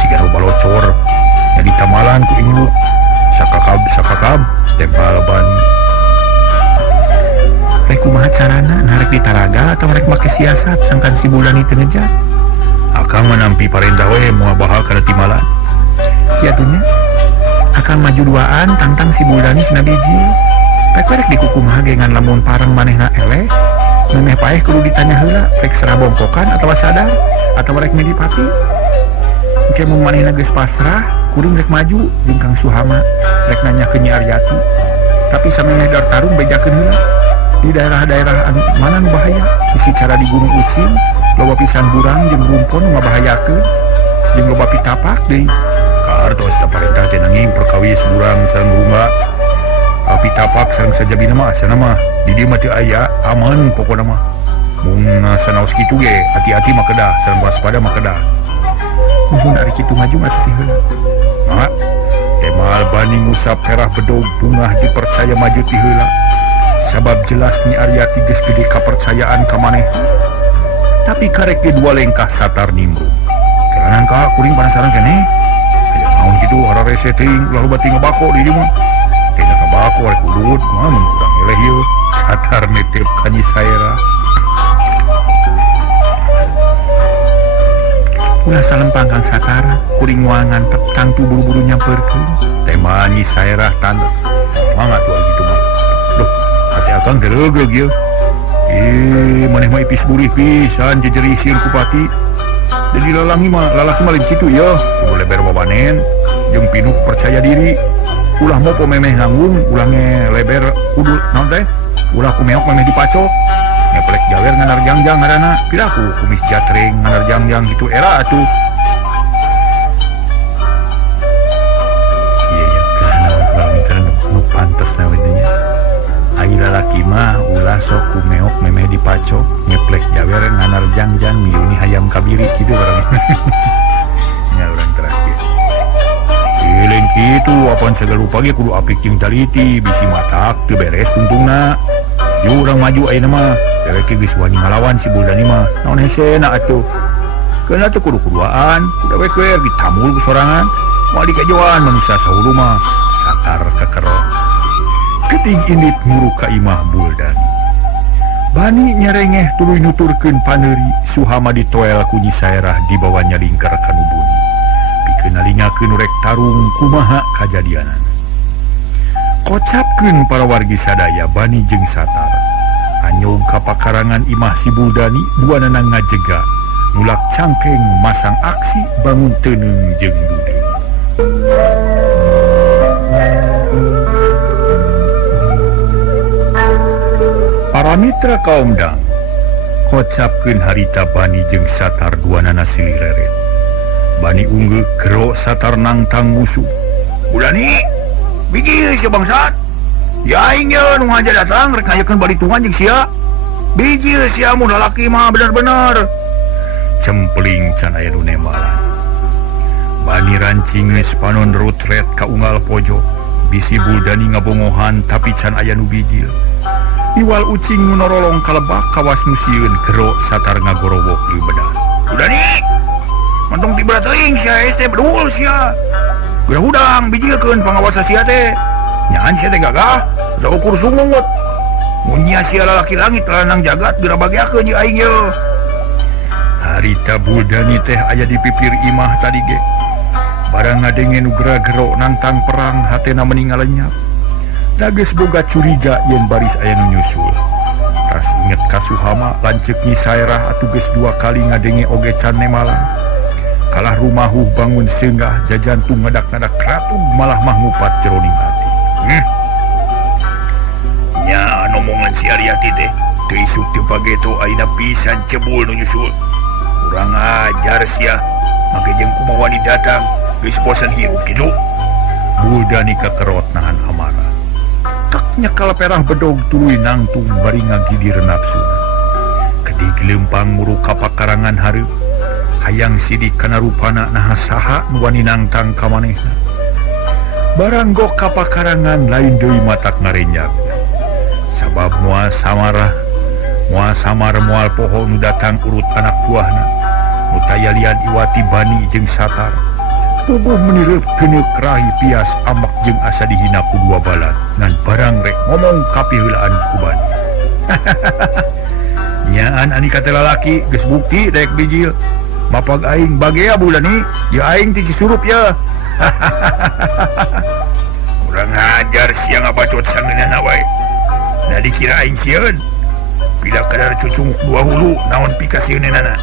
siga nu balocor. Nya ditamalan ku induk. Sakakab tempal Bani. Rek kumaha carana narek ditaraga atau rek make siasat sangkan si Budani teu ngejat? Akang menampi parentah we moal bahal kana timalan. Kiatunya akang maju duaan tantang si Budani cenah biji. Rek dikukumaha gengan lamun parang manehna eleh. Memeh paeh kudu ditanya heula rek serah bongkokan atau sadar atau rek medipati. Engke mun manehna geus pasrah kuring rek maju jeung Kang Suhama rek nanyakeun Nyi Aryati. Tapi samemeh dar tarung bejakeun heula di daerah-daerah mana nu bahaya. Isi cara di Gunung Ucing loba pisan burang jeung rumpun ngabahayakeun jeung loba pitapak deui. Kartos da parentah teh nanging perkawis burang sareng runga. Pitapak sareng sajabina mah asana mah di dieu mah teu aya, aman pokona mah. Mun sanaos kitu ge hati-hati mah kedah, sareng waspada mah kedah. Nuhun ari kitu maju mah teh heula. Mak, emal Bani ngusap herah bedog bungah dipercaya maju ti heula. Sabab jelas Nyi Aryati geus gede kapercayaan ka manehna. Tapi karek ge dua lengkah satar nimbrung. Keranang ka kuring penasaran keneh. Aya naon kitu harare setting lalu bati ngabako di dieu mah. Kena kabako rek udut mah mun urang eleh ieu satar netep ka Nyi Saerah. Ulah salempang Kang Satar kuring moal ngantep tangtu buru-buru nyampeurkeun. Tema Nyi Saerah tandes. Mangga tuh gitu mah. Duh, hati akang gereug ieu. maneh mah ipis burih pisan jejeri sieun kupati. Jadi lalaki mah kitu ya, kudu leber babanen jeung pinuh percaya diri. Ulah mau memeh nanggung, ulangnya leber kudu naon teh? Ulah kumeok memeh dipacok. Ngeplek jawer nganar jangjang ngaranna. Piraku kumis jatring nganar jangjang gitu era atuh. Iya ya, kana urang teh nu pantes na we nya. Ai lalaki mah ulah sok kumeok memeh dipacok, ngeplek jawer nganar jangjang miuni hayam kabiri kitu barang. Nya urang teras ge. Iling kitu apaan segala lupa ge kudu apik jeung taliti, bisi matak teu beres tungtungna. Yu urang maju ayeuna mah, dewek geus wani ngalawan si Buldani mah. Naon hesena atuh. Keuna teh kudu kuduaan, dewek we ditamul ku sorangan, moal dikejoan manusia sahulu mah satar kakero. Keting indit nguru ka imah Buldani. Bani nyerengeh tuluy nuturkeun paneuri Suhama ditoel ku Nyi Saerah di bawahnya lingkar kanu buni. Pikeun nalingakeun rek tarung kumaha kajadianan. Kocapkeun para wargi sadaya Bani jeung Satar. Anyong ka pakarangan imah si Buldani buanana ngajega nulak cangkeng masang aksi bangun teuneng jeung dude. Para mitra kaum dang kocapkeun harita Bani jeung Satar duanana silih reret. Bani unggul gero Satar nangtang musuh. Buldani, biji sia bangsat. Ya aing ye nu ngaja datang rek ngayakeun balitungan jeung sia. Biji sia mun lalaki mah bener-bener. Cempling can aya nu nembalan. Bani rancing geus panon rutret ka unggal pojok. Bisi Buldani ngabongohan tapi can aya nu bijil. Iwal ucing menorolong kalebak kawas musieun gero Satar ngagorowok di bedas. Buldani, mantong tibra teuing sia teh bedul sia. Geura hudang bijilkeun pangawasa sia teh. Nyaan sia teh gagah, da ukur sungut. Mun nya sia lalaki langit lanang jagat geura bageakeun jeung aing ye. Harita Buldani teh aya di pipir imah tadi ge. Barang ngadenge nu gera-gero nantang perang hatena mening ngalenyap. Da geus boga curiga yen baris aya nu nyusul. Tas inget ka Suhama lanceuk Nyi Saerah atuh geus 2 kali ngadenge oge can nemalan. Kalah rumahuh bangun seunggah jajantung ngadak-ngadak ratug malah mah ngupat jeroning hati. Nya ngomongan si Aryati teh teu isuk teu pageto ayeuna pisan cebul nu nyusul. Urang ajar sia make jeung kumaha wani datang geus bosen hirup kitu. Buldani kakerot nahan amarah. Taknya kalaperah bedog tuluy nangtung bari ngagidir nafsuna. Kedi gelempang muru ka pakarangan hareup. Hayang sidik kana rupana naha saha nu wani nangtang ka manehna. Barang gok ka pakarangan lain deui matak ngarenyag. Sabab moal samar moal poho nu datang urut anak buahna. Nu taya lian iwati Bani jeung Satar. Tubuh menireup keneuk rahi pias amak jeung asa dihina ku dua balat ngan barang rek ngomong kapiheulaan ku Bani. Nyaan ani kata lalaki geus bukti daek bijil. Mapag aing bagea Buldani, ya aing ti surup ya. Kurang ajar sia ngabacot sangeunana wae. Na dikira aing sieun. Bila kadar cucung 2 hulu naon pikasieunana.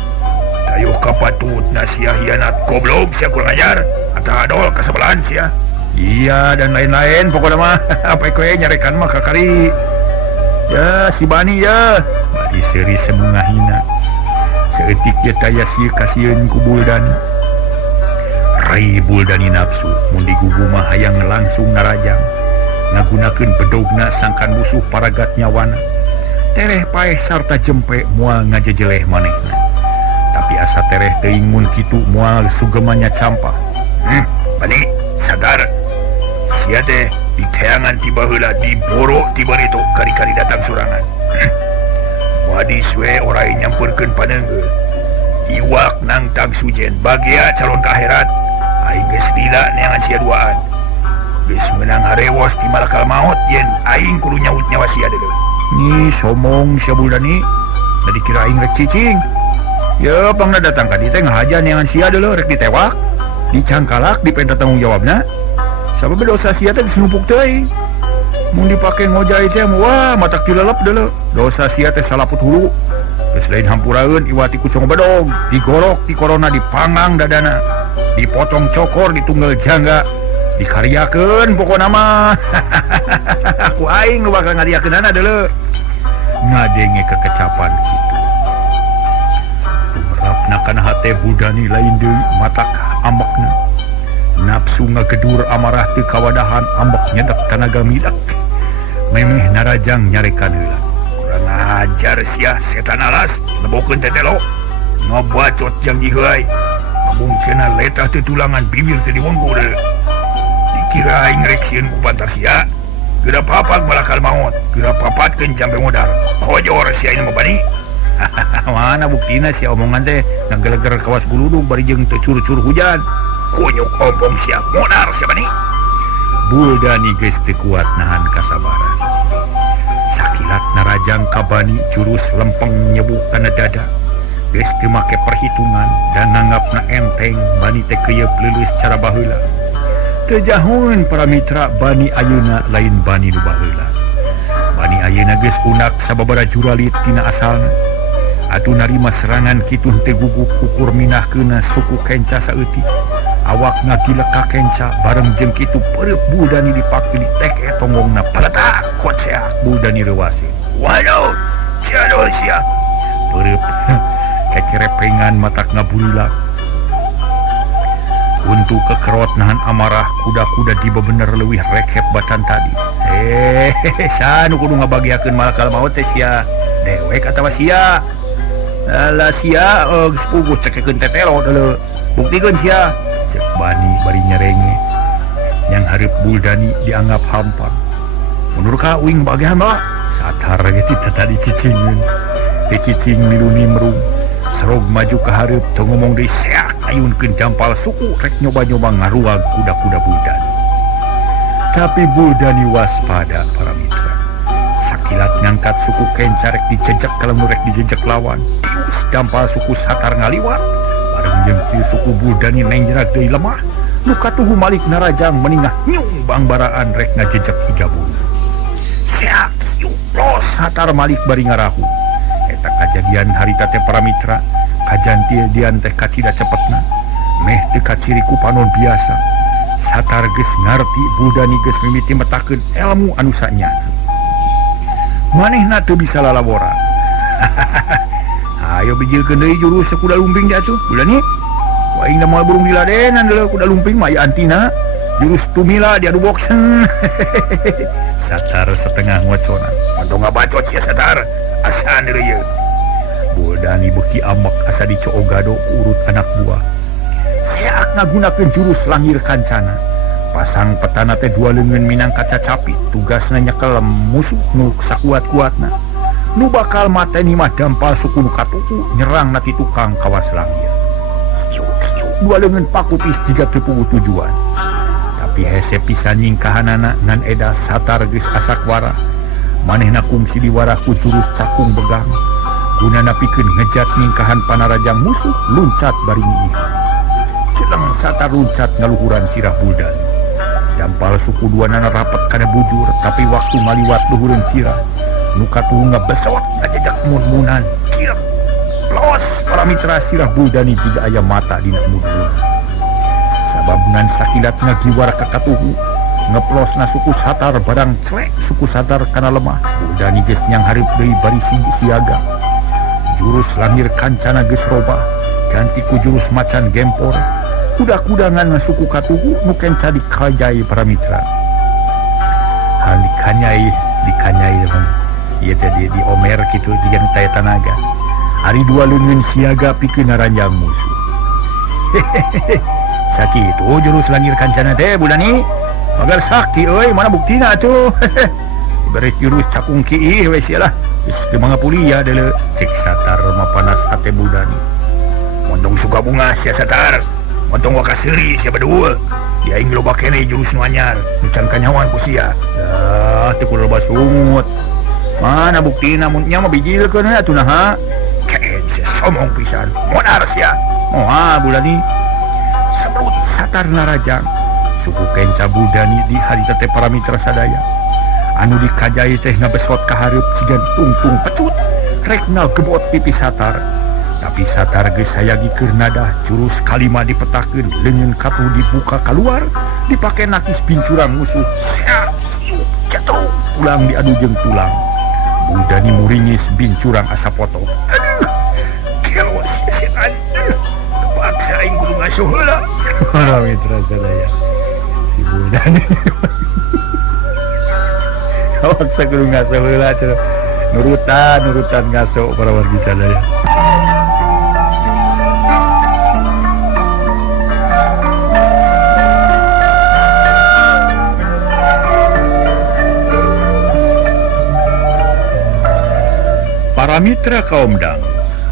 Tayuh kapatutna sia hianat goblok sia kurang ajar. Atah adol kasebelahan sia. Iya dan lain-lain pokoknya mah. Apa koe nyarekan mah kakari. Ya si Bani ya. Bari seuri semungahina. Seetik dia taya sia kasieun ku Buldani. Rai Buldani nafsu mun digugu mah hayang langsung narajang. Ngagunakeun bedogna sangkan musuh paragat nyawana. Tereh paeh sarta jempe moal ngajejeleh manehna. Tapi asa tereh teuing mun kitu moal sugemanya campah. Bani, sadar. Sia teh diteangan tiba heula diboro tiba itu kari-kari datang surangan. Wadis we orai nyamperkeun paneungeul. Iwak nangtang sujen bagea calon ka akhirat. Aing geus lila neangan sia duaan. Geus meunang harewos ti malakal maut yen aing kudu nyaut nyawa sia deuleu. Ni somong sia Buldani. Da dikira aing rek cicing. Ya pangna datang ka dieu teh ngahaja neangan sia deuleu rek ditewak, dicangkalak dipenta tanggung jawabna. Sabab dosa sia teh geus numpuk teuing. Mun dipake ngojai teh wah matak dilelep deuleu. Dosa sia teh salaput hulu. Geus lain hampuraeun iwati kucing bedog, digorok ti korona dipanggang dadana, dipotong cokor ditunggal jangga, dikaryakeun pokona mah. Aku aing nu bakal ngariakeunana deuleu. Ngadenge kekecapan kitu. Tumrapna kana hate Budani lain deui matak ambekna. Nafsu ngagedur amarah teu kawadahan ambek nyedak tanaga midak. Memeh narajang nyarekan heula. Kurang ajar sia setan alas lebokeun tetelo. Ngabacot jang diheuy. Mungkinna letah teu tulangan bibir teu diwengku deui. Dikira aing rek sieun ku pantar sia. Geura papak balakal maot, geura papatkeun jambe modal. Kojor sia ieu mah bani. Mana buktina sia omongan teh ngageleger kawas buludug bari jeung teu cur-cur hujan. Kunyuk ompong sia modar sia bani. Budani geus teu kuat nahan kasabaran. Sakilat narajang ka Bani jurus lempeng nyebuh kana dada. Geus teu make perhitungan dan nanggapna enteng Bani teh keuyeub leuleus cara baheula. Teu jahun para mitra Bani ayeuna lain Bani nu baheula. Bani ayeuna geus unak sababaraha juralit tina asalna. Atuh narima serangan kitu teu guguk ukur minahkeunna suku kenca saeutik. Awak ngagilek ka kenca bareng jeung kitu pereup Budani dipake diteke tonggongna paletak kocea Budani reuwase. Waduh, jadul sia. Pereup kekerepengan matak ngabulila. Untuk kekerot nahan amarah kuda-kuda dibebener leuwih rekep batan tadi. Sanu kudu ngabagiakeun malakal maot teh sia dewek atawa sia. Alah sia geus puguh cekekeun tetelo deuleu. Buktikeun sia. Cek Bani bari nyerenge. Yang hareup Budani dianggap hampang. Mundur ka uing bagian bae. Satar ge tadi cicingeun. Teh cicing milu nimrung. Serog maju ka hareup teu ngomong deui seak ayunkeun dampal suku rek nyoba-nyoba ngaruag kuda-kuda Budani. Tapi Budani waspada para mitra. Sakilat ngangkat suku kenca rek dijejek kalau rek dijejek lawan. Tius dampal suku satar ngaliwat. Bareng jeung tiu suku Budani nengjrak deui lemah. Nu katuhu malik narajang meningah nyung bangbaraan rek ngajejek higabun. Seak yuplos satar malik bari ngarahu. Eta kajadian harita teh para mitra. Kajantian teh kacida cepetna. Meh teu kaciri ku panon biasa. Satar geus ngarti Budani geus mimiti metakeun ilmu anu sanyana. Manehna teu bisa lalabora. Ayo bijilkeun deui jurus kuda lumping dia tuh, Budani. Wah aing moal burung diladenan deuleu kuda lumping mah aya antina. Jurus tumila diadu boksen. Satar setengah ngoconan. Montong ngabacot sia satar. Asan deui ieu. Budani beuki amek asa dicoogado ku urut anak buah. Seak ngagunakeun jurus langir kancana. Pasang petana teh dua leungeun minang kaca capit. Tugasna nyekel musuh nu sakuat-kuatna. Nu bakal mateni mah dampal suku nu katuku nyerang nati tukang kawas langir. Dua leungeun pakupis jiga teu puguh tujuan. Tapi hese pisan nyingkahanana ngan eda satar geus asakwara. Manehna kungsi diwara ku jurus cakung begang. Gunana pikeun ngejat nyingkahan panarajang musuh luncat bari ngiihan. Celeng satar luncat ngaluhuran sirah Budani. Dampal suku duanana rapet kana bujur tapi waktu ngaliwat luhureun sirah. Nu katuhu ngabesot ngajejak mun-munan. Kirep. Los para mitra sirah Budani jiga aya mata dina mudun. Sababnan sakilat ngagiwar ka katuhu. Ngeplosna suku satar barang clek suku satar kana lemah. Budani geus nyang hareup deui bari siaga. Jurus langir kancana geus robah ganti ku jurus macan gempor. Kuda-kudangan suku katuhu nu kenca dikajai para mitra. Hal dikanyai ieu teh di omer kitu jiga taya tanaga. Ari dua leungeun siaga pikeun naranjang musuh. Sakitu jurus langir kancana teh Budani. Magar sakti euy mana buktina atuh. Bari jurus cakung kiih we sia lah. Geus teu mangapulia deuleu cek satar mah panas hate Budani. Montong suka bunga sia satar. Montong waka seuri sia baduul. Dia aing loba keneh jurus nu anyar. Nu can kanyawan ku sia. Dah teu kudu loba sungut. Mana buktina mun nya mah bijilkeun atuh naha. Kaen sia somong pisan. Monar sia. Moha Budani. Sabrut satar narajang. Suku kenca Budani di harita teh para mitra sadaya. anu dikajai teh ngabesot ka hareup cigan tungtung pecut rek ngagebot pipi Satar. Tapi Satar geus sayagi keur nadah jurus kalima dipetakeun leungeun katuh dibuka keluar dipake nakis bincurang musuh jatuh pulang diadu jeung tulang. Budani muringis bincurang asa foto. Aduh kelos setan terpaksa aing kudu ngasuh heula. Mitra sadaya si Budani terpaksa kudu ngasuh heula cenah nurutan ngasuh para wargi sadaya. Para mitra kaum dang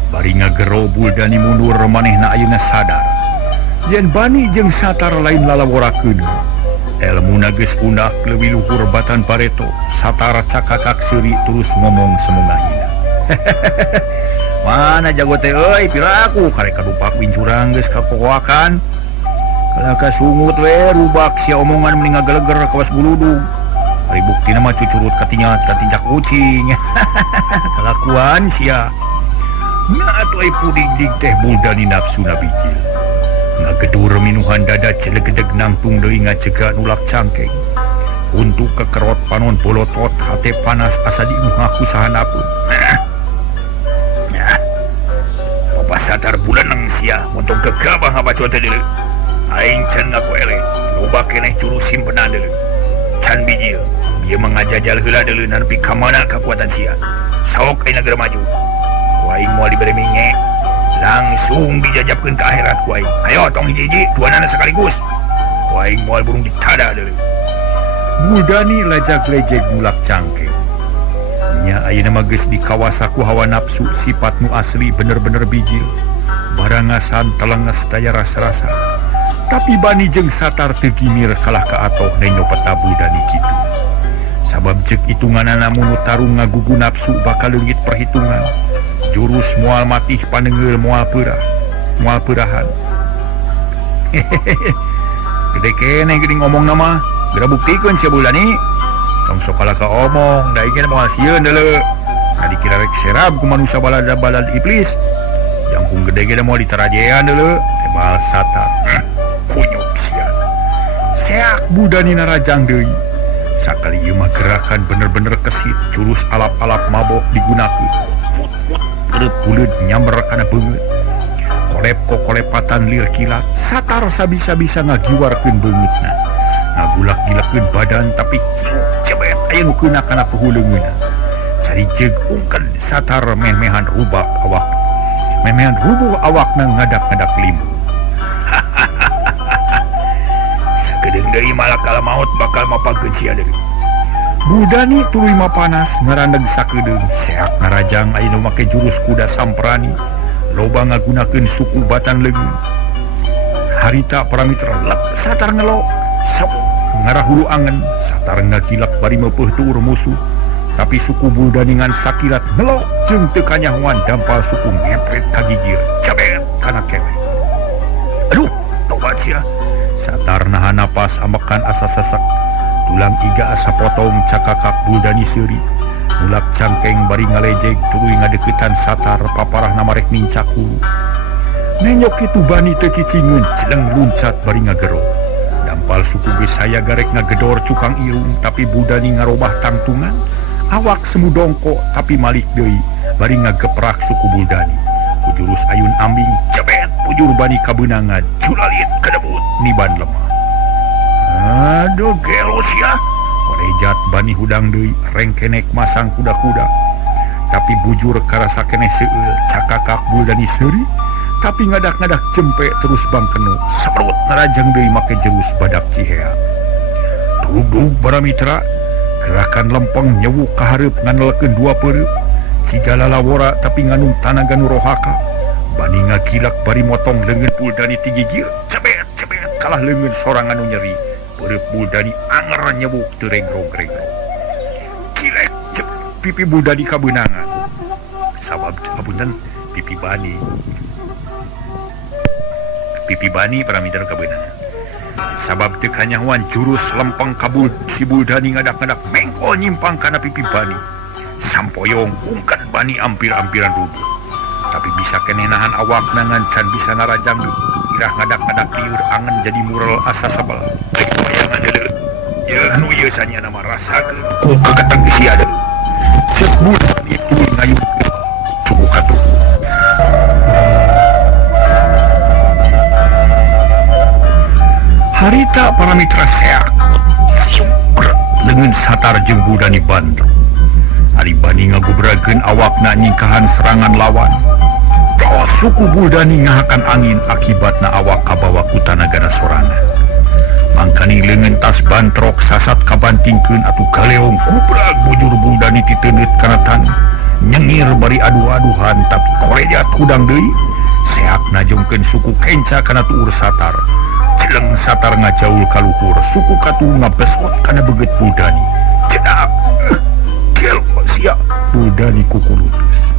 bari ngagero Budani mundur manehna ayeuna sadar yen Bani jeung Satar lain lalaworakeun. Elmuna geus pundak leuwih luhur batan pareto. Satar cakakak seuri terus ngomong semungahina. Mana jago teh euy piraku karek kadupak bincurang geus kakoakan. Kalaka sungut we rubak sia omongan mending ngageleger kawas buludug. Ari buktina mah cucurut katingat katincak kucing. Kelakuan sia. Nya atuh ai pudig-dig teh Budani nafsuna bijil. Ngagedur minuhan dada celegedeg nangtung deui ngacegah nulak cangkeng. Untuk kekerot panon bolotot hate panas asa diungah ku sahanapeun. Loba Satar bulaneng sia montong gegabah ngabaco teh deuleu. Aing can ngaku ele. Loba keneh jurus simpenan deuleu. Can bijil. Ieu mangajajal heula deuleu nepi ka mana kakuatan sia. Sok ayeuna geura maju. Ku aing moal dibere minge. Langsung dijajabkeun ka akhirat ku aing. Ayo tong hiji-hiji duanana sekaligus. Ku aing moal burung ditada deuleu. Budani lajag-lejeg mulak cangkeng. Nya ayeuna mah geus dikawasa ku hawa nafsu sifat nu asli bener-bener bijil. Barangasan telenges daya rasa-rasa. Tapi Bani jeung Satar teu gimir kalah ka atoh nenyo peta Budani kitu. Sabab cek hitunganana mun tarung ngagugu nafsu bakal leungit perhitungan. Jurus moal matih panengeul moal peurahan. Gede keneh geuning ngomong nama. Geura buktikeun sia Budani. Tong sok kalaka omong, da ieu moal sieun deuleu. Nah dikira rek serab ku manusia balad iblis. Jangkung gede ge moal ditarajean deuleu. Tebal Satar. Kunyuk sia. Seak Budani narajang deui. Sakali ieu mah gerakan bener-bener kesit, jurus alap-alap mabok digunakeun. Buleud nyamber kana beungeut. Kolep-kolepatan lir kilat, Satar sabisa-bisa ngagiwarkeun beungeutna. Ngagulak-gilakeun badan tapi cebet aya nu keuna kana puhuleungeunna. Cari jeug ungkeun Satar meh-mehan rubuh awakna ngadak-ngadak limbu. Sagedeung deui malakal maut bakal mapageun sia deui. Budani tuluy panas ngarandeg sakedeung seak ngarajang ayeuna make jurus kuda samprani. Loba ngagunakeun suku batan leungeun. Harita para mitra lep Satar ngelok. Ngarahulu angen Satar ngagilak bari meupeuh tuur musuh. Tapi suku Budani ngan sakilat ngelok jeung teu kanyahoan dampal suku ngepret ka gigir cabet kana kewe. Aduh tobat sia. Satar nahan napas ambekan asa sesek. Tulang iga asa potong cakakak Budani seuri. Mulak cangkeng bari ngalejeg tuluy ngadeuketan Satar paparah namarek mincak hulu. Nenyok kitu Bani teu cicingeun celeng luncat bari ngagero. Dampal suku geus saya garek ngagedor cukang irung tapi Budani ngarobah tangtungan. Awak semu dongko tapi malik deui bari ngageprak suku Budani. Ku jurus ayun ambing jebet pujur Bani kabeunangan culalit kadebut niban lemah. Aduh gelos ya. Korejat Bani hudang deui rengkenek masang kuda-kuda. Tapi bujur karasa keneh seueul cakakak Budani seuri. Tapi ngadak-ngadak cempe terus bangkenu saprut narajang deui make jurus badak cihea. Dug-dug para mitra gerakan lempeng nyewuk ka hareup nganelkeun dua peureup. Sigala lawora tapi nganung tanaga nu rohaka. Bani ngakilak bari motong leungeun Budani ti gigir cebet kalah leungeun sorangan anu nyeri. Peureup Budani anger nyewuk teu regrog-regrog. Kilek pipi Budani kabeunangan. Sabab hapunten pipi Bani para mitra kabeunangan. sabab teu kanyahoan jurus lempeng kabul si Buldani ngadak-ngadak mengkol nyimpang kana pipi Bani. Sampoyong ungkat Bani ampir-ampiran rubuh. Tapi bisa keneh nahan awakna ngan can bisa narajang irah ngadak-ngadak lieur angen jadi mural asa sebel. Bayangan deuleu. Yeun nu ieu sanyana mah rasakeun ku keteng sia deuleu. Ceuk Buldani tuluy ngayun suku katuh. Harita para mitra seak dengan satar jeung Buldani Bandung. Ari Bani ngagubrageun awakna nyingkahan serangan lawan. Terus suku Buldani ngahakan angin akibatna awak kabawa ku tanagana sorangan. Mangkani leungeun tas bantrok sasat kabantingkeun atuh galeong kubrag bujur Buldani ti teuneut kana tani. Nyengir bari adu-aduhan tapi korejat hudang deui. Seak najongkeun suku kenca kana tuur satar. Jeleng satar ngajaul kaluhur suku katu ngabesot kana beget Buldani. Cedak gel sia Buldani kukulutus.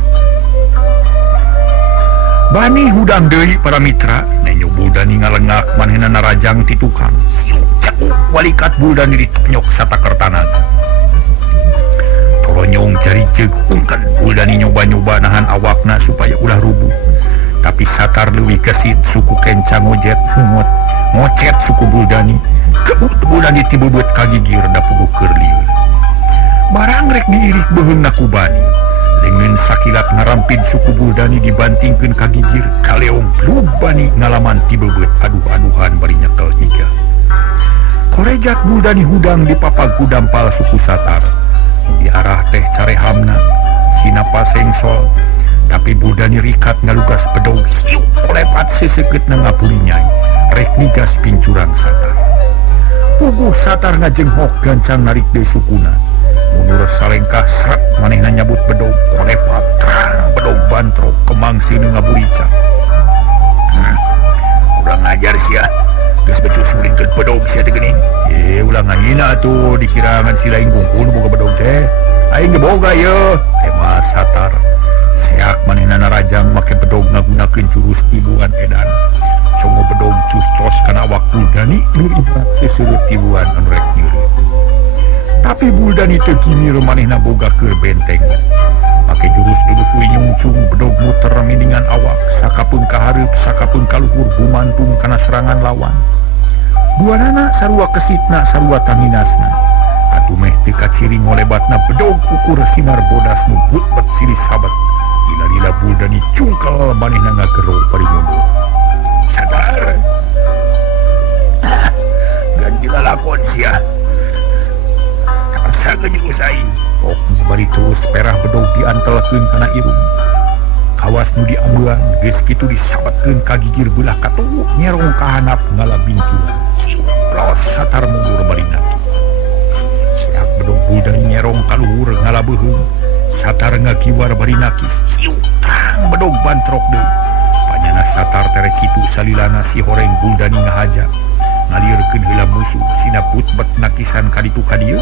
Bani hudang deui para mitra nenyo Buldani ngalengak manehna narajang ti tukang. Siuk walikat Buldani ditonyok satakar tanaga. Tolonyong jari jeug ungkan Buldani nyoba-nyoba nahan awakna supaya ulah rubuh. Tapi satar leuwih gesit suku kenca ngojet hungot ngocet suku Buldani kebut Buldani ti beubeut kagigir da puguh keur lieur. Barang rek diirik beheungna ku Bani leungeun sakilat ngarampid suku Buldani dibantingkeun kagigir kaleong blub Bani ngalaman ti beubeut aduh-aduhan bari nyekel higa. Korejat Buldani hudang di papagu dampal suku satar di arah teh carehamna sinapa sengsol. Tapi Buldani rikat ngalugas bedog hiuk kolepat seseukeutna ngapuli nyai rek nigas pincurang satar. Puguh satar ngajenghok gancang narik deui sukuna. Mundur salengkah sret manehna nyabut bedog kolepat terang bedog bantrok kemangseun ngaburica. Urang ngajar sia geus becus ngulingkeun bedog sia teh geuning. Ulah ngahina atuh dikira ngan si lain gungkul boga bedog teh. Aing ge boga yeuh tema satar. Seak manehna narajang make bedog ngagunakeun jurus tibuan edan. Songo bedog custos kana awak Buldani nu ibarat seseureut tibuan anu rek nyeureut. Tapi Buldani teu gimir manehna boga keur benteng. Make jurus duduk nyungcung bedog muter miningan awak sakapeung ka hareup sakapeung ka luhur gumantung kana serangan lawan. Duanana sarua kesitna sarua tanginasna. Atuh meh teu kaciri ngolebatna bedog ukur sinar bodas nu butbet silih sabat. Lila Buldani cungkel manehna ngagero bari mundur. Sadar. Ganti lalakon sia. Asa ngeusahain. Kok bari terus perah bedog diantelkeun kana irung. Kawas nu diambean geus kitu disabatkeun ka gigir belah katuh nyerong ka handap ngalabincuran. Los satar mundur bari naki. Seak bedog Buldani nyerong ka luhur ngalabeuheung. Satar ngakiwar bari nakis. Tang bedog bantrok deui. Panyana satar tere kitu salilana si horeng Buldani ngahaja. Ngalieurkeun heula musuh sina putbet nakisan ka ditu ka dieu.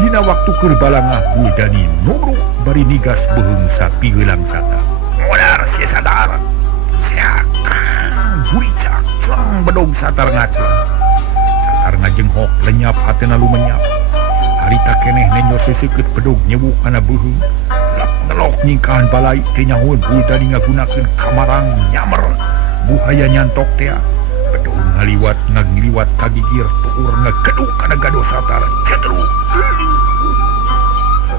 Dina waktu keur balangah Buldani nuruk bari nigas beheung sapi heulang satar. Modar si sadar. Seakang buricak clang bedog satar ngacung. Satar ngajenghok lenyap hatena lumenyap. Harita keneh nenyo seseukeut bedog nyewuk kana beuheung. Ngelok nyingkahan balai kenyahoan Buldani ngagunakeun kamarang nyamer buhaya nyantok teh bedog ngaliwat ngagiliwat kagigir tuur ngageduk kana gado satar cedru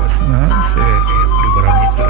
osna seet di barang itu.